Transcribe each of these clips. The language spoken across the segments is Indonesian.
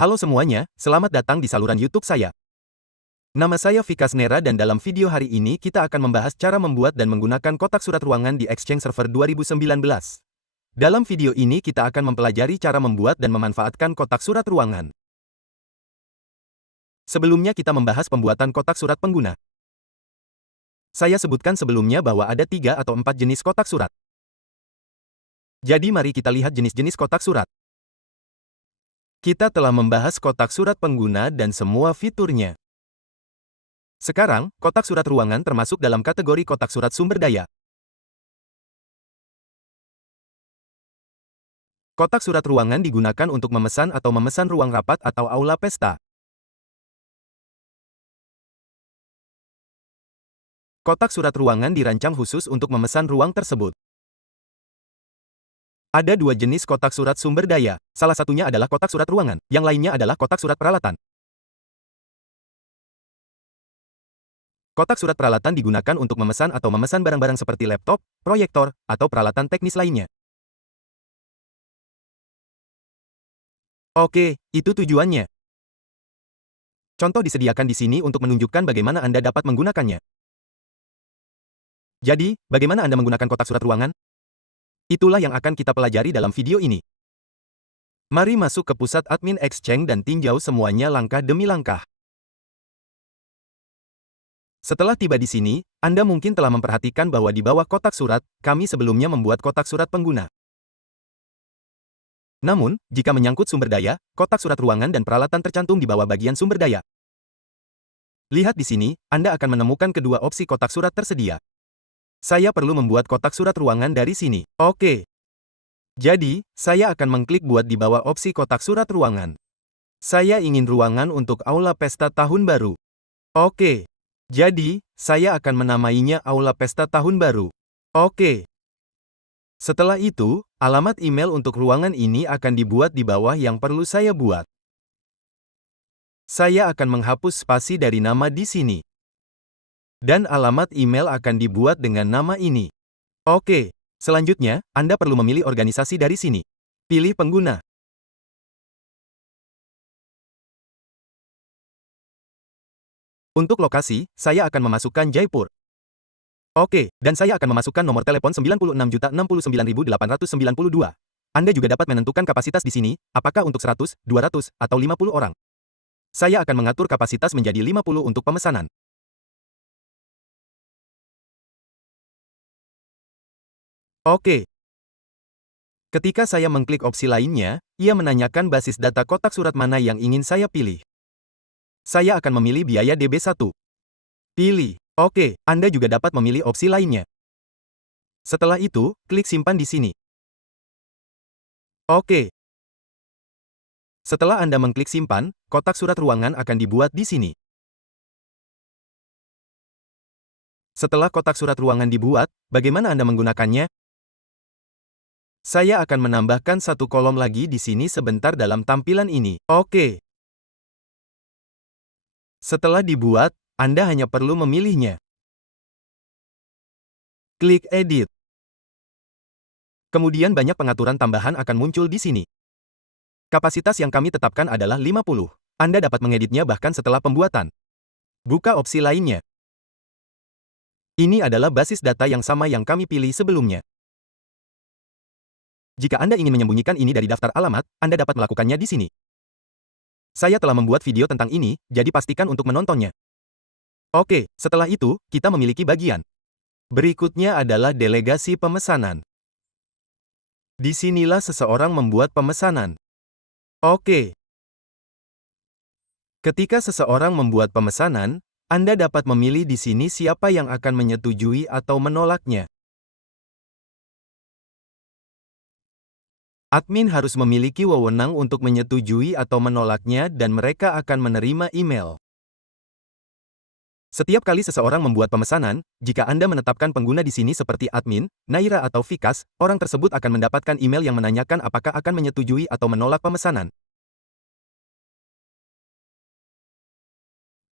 Halo semuanya, selamat datang di saluran YouTube saya. Nama saya Vikas Nera dan dalam video hari ini kita akan membahas cara membuat dan menggunakan kotak surat ruangan di Exchange Server 2019. Dalam video ini kita akan mempelajari cara membuat dan memanfaatkan kotak surat ruangan. Sebelumnya kita membahas pembuatan kotak surat pengguna. Saya sebutkan sebelumnya bahwa ada 3 atau 4 jenis kotak surat. Jadi mari kita lihat jenis-jenis kotak surat. Kita telah membahas kotak surat pengguna dan semua fiturnya. Sekarang, kotak surat ruangan termasuk dalam kategori kotak surat sumber daya. Kotak surat ruangan digunakan untuk memesan atau memesan ruang rapat atau aula pesta. Kotak surat ruangan dirancang khusus untuk memesan ruang tersebut. Ada 2 jenis kotak surat sumber daya, salah satunya adalah kotak surat ruangan, yang lainnya adalah kotak surat peralatan. Kotak surat peralatan digunakan untuk memesan atau memesan barang-barang seperti laptop, proyektor, atau peralatan teknis lainnya. Oke, itu tujuannya. Contoh disediakan di sini untuk menunjukkan bagaimana Anda dapat menggunakannya. Jadi, bagaimana Anda menggunakan kotak surat ruangan? Itulah yang akan kita pelajari dalam video ini. Mari masuk ke pusat admin Exchange dan tinjau semuanya langkah demi langkah. Setelah tiba di sini, Anda mungkin telah memperhatikan bahwa di bawah kotak surat, kami sebelumnya membuat kotak surat pengguna. Namun, jika menyangkut sumber daya, kotak surat ruangan dan peralatan tercantum di bawah bagian sumber daya. Lihat di sini, Anda akan menemukan kedua opsi kotak surat tersedia. Saya perlu membuat kotak surat ruangan dari sini. Oke. Jadi, saya akan mengklik buat di bawah opsi kotak surat ruangan. Saya ingin ruangan untuk aula pesta tahun baru. Oke. Jadi, saya akan menamainya aula pesta tahun baru. Oke. Setelah itu, alamat email untuk ruangan ini akan dibuat di bawah yang perlu saya buat. Saya akan menghapus spasi dari nama di sini. Dan alamat email akan dibuat dengan nama ini. Oke, selanjutnya, Anda perlu memilih organisasi dari sini. Pilih pengguna. Untuk lokasi, saya akan memasukkan Jaipur. Oke, dan saya akan memasukkan nomor telepon 96.069.892. Anda juga dapat menentukan kapasitas di sini, apakah untuk 100, 200, atau 50 orang. Saya akan mengatur kapasitas menjadi 50 untuk pemesanan. Oke. Ketika saya mengklik opsi lainnya, ia menanyakan basis data kotak surat mana yang ingin saya pilih. Saya akan memilih biaya DB1. Pilih. Oke, Anda juga dapat memilih opsi lainnya. Setelah itu, klik simpan di sini. Oke. Setelah Anda mengklik simpan, kotak surat ruangan akan dibuat di sini. Setelah kotak surat ruangan dibuat, bagaimana Anda menggunakannya? Saya akan menambahkan satu kolom lagi di sini sebentar dalam tampilan ini. Oke. Setelah dibuat, Anda hanya perlu memilihnya. Klik Edit. Kemudian banyak pengaturan tambahan akan muncul di sini. Kapasitas yang kami tetapkan adalah 50. Anda dapat mengeditnya bahkan setelah pembuatan. Buka opsi lainnya. Ini adalah basis data yang sama yang kami pilih sebelumnya. Jika Anda ingin menyembunyikan ini dari daftar alamat, Anda dapat melakukannya di sini. Saya telah membuat video tentang ini, jadi pastikan untuk menontonnya. Oke, setelah itu, kita memiliki bagian. Berikutnya adalah delegasi pemesanan. Disinilah seseorang membuat pemesanan. Oke. Ketika seseorang membuat pemesanan, Anda dapat memilih di sini siapa yang akan menyetujui atau menolaknya. Admin harus memiliki wewenang untuk menyetujui atau menolaknya dan mereka akan menerima email. Setiap kali seseorang membuat pemesanan, jika Anda menetapkan pengguna di sini seperti admin, Naira atau Vikas, orang tersebut akan mendapatkan email yang menanyakan apakah akan menyetujui atau menolak pemesanan.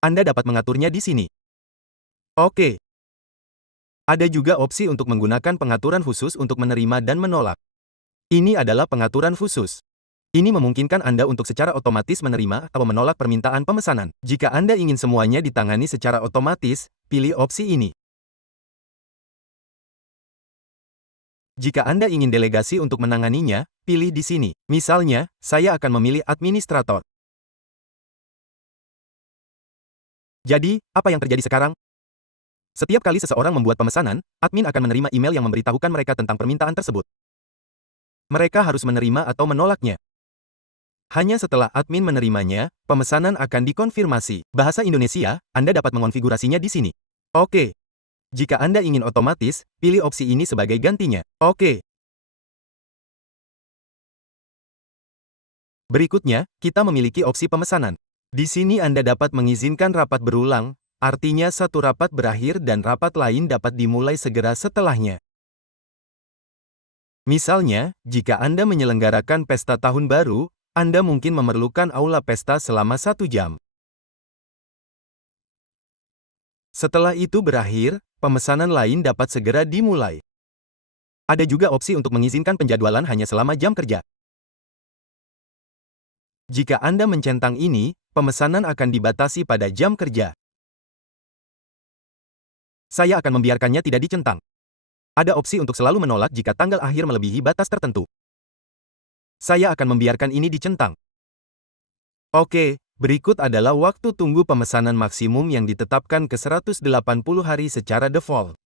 Anda dapat mengaturnya di sini. Oke. Ada juga opsi untuk menggunakan pengaturan khusus untuk menerima dan menolak. Ini adalah pengaturan khusus. Ini memungkinkan Anda untuk secara otomatis menerima atau menolak permintaan pemesanan. Jika Anda ingin semuanya ditangani secara otomatis, pilih opsi ini. Jika Anda ingin delegasi untuk menanganinya, pilih di sini. Misalnya, saya akan memilih administrator. Jadi, apa yang terjadi sekarang? Setiap kali seseorang membuat pemesanan, admin akan menerima email yang memberitahukan mereka tentang permintaan tersebut. Mereka harus menerima atau menolaknya. Hanya setelah admin menerimanya, pemesanan akan dikonfirmasi. Bahasa Indonesia, Anda dapat mengonfigurasinya di sini. Oke. Jika Anda ingin otomatis, pilih opsi ini sebagai gantinya. Oke. Berikutnya, kita memiliki opsi pemesanan. Di sini Anda dapat mengizinkan rapat berulang, artinya satu rapat berakhir dan rapat lain dapat dimulai segera setelahnya. Misalnya, jika Anda menyelenggarakan pesta tahun baru, Anda mungkin memerlukan aula pesta selama 1 jam. Setelah itu berakhir, pemesanan lain dapat segera dimulai. Ada juga opsi untuk mengizinkan penjadwalan hanya selama jam kerja. Jika Anda mencentang ini, pemesanan akan dibatasi pada jam kerja. Saya akan membiarkannya tidak dicentang. Ada opsi untuk selalu menolak jika tanggal akhir melebihi batas tertentu. Saya akan membiarkan ini dicentang. Oke, berikut adalah waktu tunggu pemesanan maksimum yang ditetapkan ke 180 hari secara default.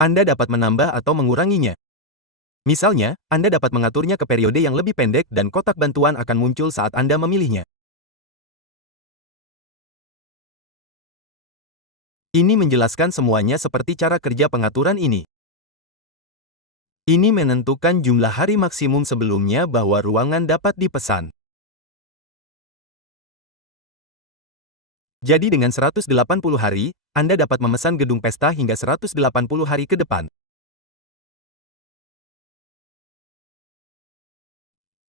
Anda dapat menambah atau menguranginya. Misalnya, Anda dapat mengaturnya ke periode yang lebih pendek dan kotak bantuan akan muncul saat Anda memilihnya. Ini menjelaskan semuanya seperti cara kerja pengaturan ini. Ini menentukan jumlah hari maksimum sebelumnya bahwa ruangan dapat dipesan. Jadi dengan 180 hari, Anda dapat memesan gedung pesta hingga 180 hari ke depan.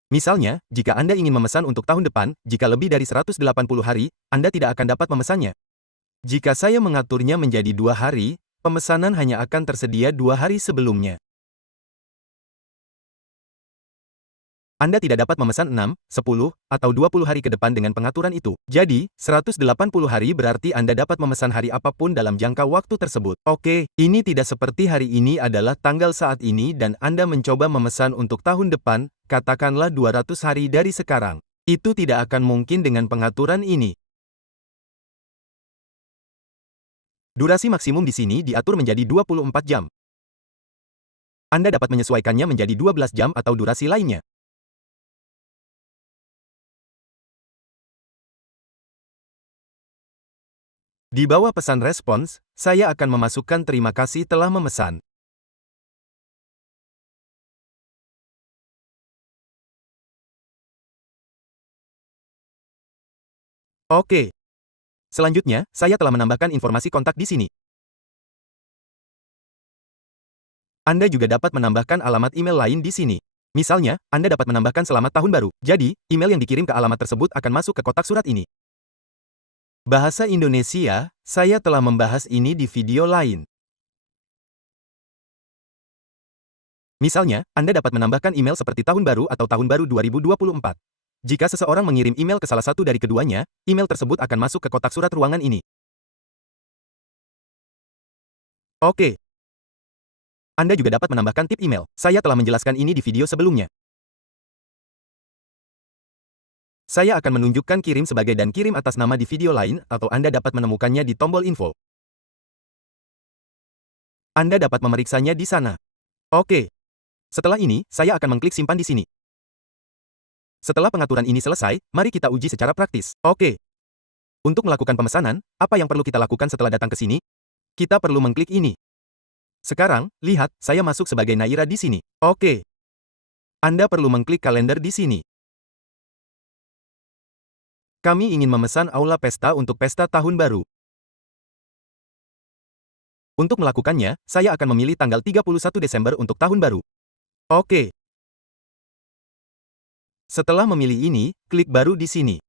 Misalnya, jika Anda ingin memesan untuk tahun depan, jika lebih dari 180 hari, Anda tidak akan dapat memesannya. Jika saya mengaturnya menjadi 2 hari, pemesanan hanya akan tersedia 2 hari sebelumnya. Anda tidak dapat memesan 6, 10, atau 20 hari ke depan dengan pengaturan itu. Jadi, 180 hari berarti Anda dapat memesan hari apapun dalam jangka waktu tersebut. Oke, ini tidak seperti hari ini adalah tanggal saat ini dan Anda mencoba memesan untuk tahun depan, katakanlah 200 hari dari sekarang. Itu tidak akan mungkin dengan pengaturan ini. Durasi maksimum di sini diatur menjadi 24 jam. Anda dapat menyesuaikannya menjadi 12 jam atau durasi lainnya. Di bawah pesan respons, saya akan memasukkan terima kasih telah memesan. Oke. Selanjutnya, saya telah menambahkan informasi kontak di sini. Anda juga dapat menambahkan alamat email lain di sini. Misalnya, Anda dapat menambahkan selamat tahun baru. Jadi, email yang dikirim ke alamat tersebut akan masuk ke kotak surat ini. Bahasa Indonesia, saya telah membahas ini di video lain. Misalnya, Anda dapat menambahkan email seperti tahun baru atau tahun baru 2024. Jika seseorang mengirim email ke salah satu dari keduanya, email tersebut akan masuk ke kotak surat ruangan ini. Oke. Anda juga dapat menambahkan tip email. Saya telah menjelaskan ini di video sebelumnya. Saya akan menunjukkan kirim sebagai dan kirim atas nama di video lain, atau Anda dapat menemukannya di tombol info. Anda dapat memeriksanya di sana. Oke. Setelah ini, saya akan mengklik simpan di sini. Setelah pengaturan ini selesai, mari kita uji secara praktis. Oke. Untuk melakukan pemesanan, apa yang perlu kita lakukan setelah datang ke sini? Kita perlu mengklik ini. Sekarang, lihat, saya masuk sebagai Naira di sini. Oke. Anda perlu mengklik kalender di sini. Kami ingin memesan aula pesta untuk pesta tahun baru. Untuk melakukannya, saya akan memilih tanggal 31 Desember untuk tahun baru. Oke. Setelah memilih ini, klik baru di sini.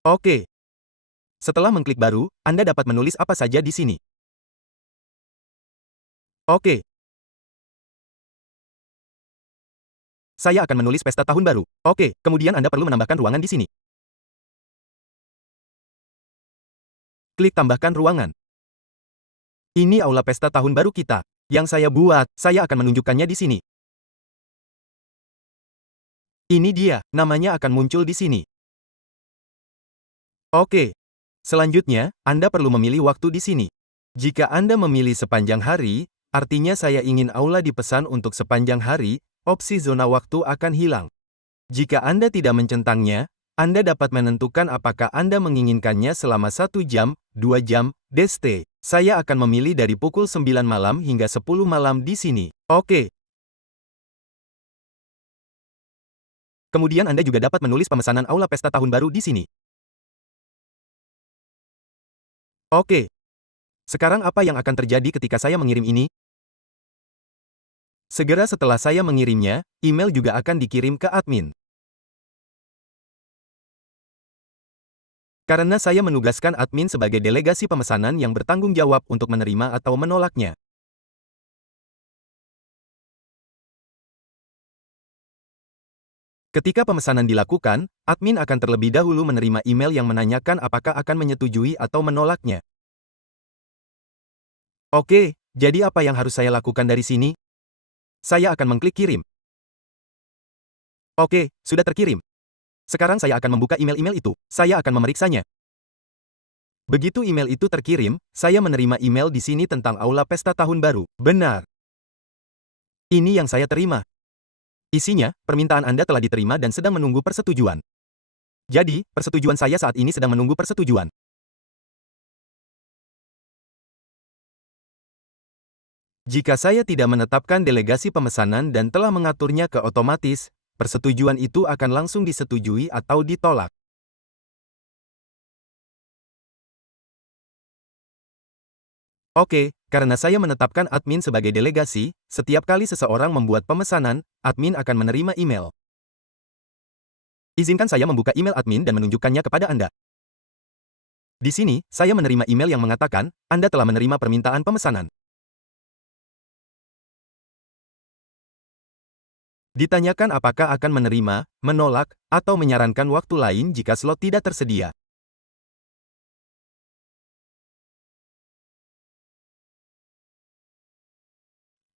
Oke. Setelah mengklik baru, Anda dapat menulis apa saja di sini. Oke. Saya akan menulis pesta tahun baru. Oke, kemudian Anda perlu menambahkan ruangan di sini. Klik tambahkan ruangan. Ini aula pesta tahun baru kita. Yang saya buat, saya akan menunjukkannya di sini. Ini dia, namanya akan muncul di sini. Oke. Selanjutnya, Anda perlu memilih waktu di sini. Jika Anda memilih sepanjang hari, artinya saya ingin aula dipesan untuk sepanjang hari, opsi zona waktu akan hilang. Jika Anda tidak mencentangnya, Anda dapat menentukan apakah Anda menginginkannya selama 1 jam, 2 jam, DST. Saya akan memilih dari pukul 9 malam hingga 10 malam di sini. Oke. Kemudian Anda juga dapat menulis pemesanan aula pesta tahun baru di sini. Oke. Sekarang apa yang akan terjadi ketika saya mengirim ini? Segera setelah saya mengirimnya, email juga akan dikirim ke admin. Karena saya menugaskan admin sebagai delegasi pemesanan yang bertanggung jawab untuk menerima atau menolaknya. Ketika pemesanan dilakukan, admin akan terlebih dahulu menerima email yang menanyakan apakah akan menyetujui atau menolaknya. Oke, jadi apa yang harus saya lakukan dari sini? Saya akan mengklik kirim. Oke, sudah terkirim. Sekarang saya akan membuka email-email itu. Saya akan memeriksanya. Begitu email itu terkirim, saya menerima email di sini tentang aula pesta tahun baru. Benar. Ini yang saya terima. Isinya, permintaan Anda telah diterima dan sedang menunggu persetujuan. Jadi, persetujuan saya saat ini sedang menunggu persetujuan. Jika saya tidak menetapkan delegasi pemesanan dan telah mengaturnya ke otomatis, persetujuan itu akan langsung disetujui atau ditolak. Oke, karena saya menetapkan admin sebagai delegasi, setiap kali seseorang membuat pemesanan, admin akan menerima email. Izinkan saya membuka email admin dan menunjukkannya kepada Anda. Di sini, saya menerima email yang mengatakan, Anda telah menerima permintaan pemesanan. Ditanyakan apakah akan menerima, menolak, atau menyarankan waktu lain jika slot tidak tersedia.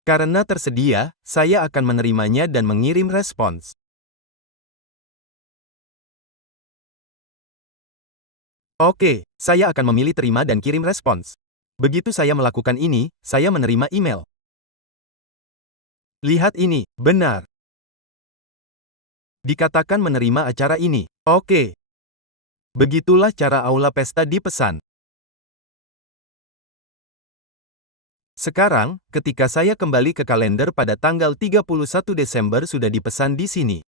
Karena tersedia, saya akan menerimanya dan mengirim respons. Oke, saya akan memilih terima dan kirim respons. Begitu saya melakukan ini, saya menerima email. Lihat ini, benar. Dikatakan menerima acara ini. Oke. Begitulah cara aula pesta dipesan. Sekarang, ketika saya kembali ke kalender pada tanggal 31 Desember sudah dipesan di sini.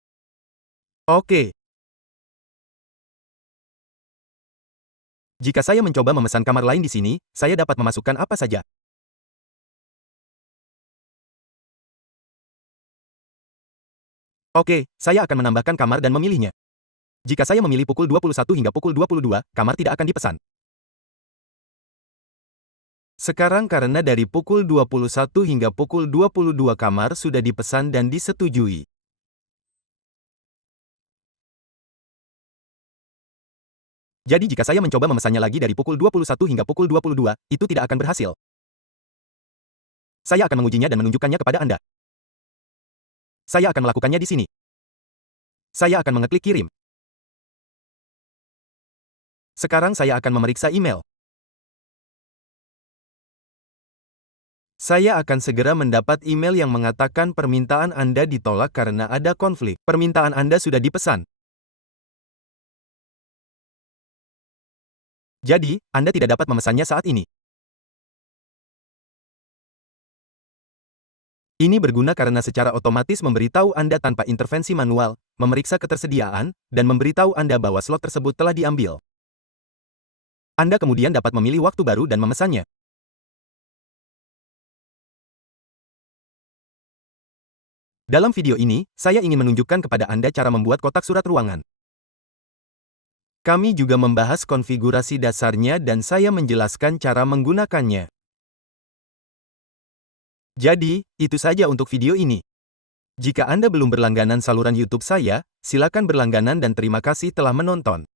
Oke. Jika saya mencoba memesan kamar lain di sini, saya dapat memasukkan apa saja. Oke, saya akan menambahkan kamar dan memilihnya. Jika saya memilih pukul 21 hingga pukul 22, kamar tidak akan dipesan. Sekarang karena dari pukul 21 hingga pukul 22 kamar sudah dipesan dan disetujui. Jadi jika saya mencoba memesannya lagi dari pukul 21 hingga pukul 22, itu tidak akan berhasil. Saya akan mengujinya dan menunjukkannya kepada Anda. Saya akan melakukannya di sini. Saya akan mengeklik kirim. Sekarang saya akan memeriksa email. Saya akan segera mendapat email yang mengatakan permintaan Anda ditolak karena ada konflik. Permintaan Anda sudah dipesan. Jadi, Anda tidak dapat memesannya saat ini. Ini berguna karena secara otomatis memberitahu Anda tanpa intervensi manual, memeriksa ketersediaan, dan memberitahu Anda bahwa slot tersebut telah diambil. Anda kemudian dapat memilih waktu baru dan memesannya. Dalam video ini, saya ingin menunjukkan kepada Anda cara membuat kotak surat ruangan. Kami juga membahas konfigurasi dasarnya dan saya menjelaskan cara menggunakannya. Jadi, itu saja untuk video ini. Jika Anda belum berlangganan saluran YouTube saya, silakan berlangganan dan terima kasih telah menonton.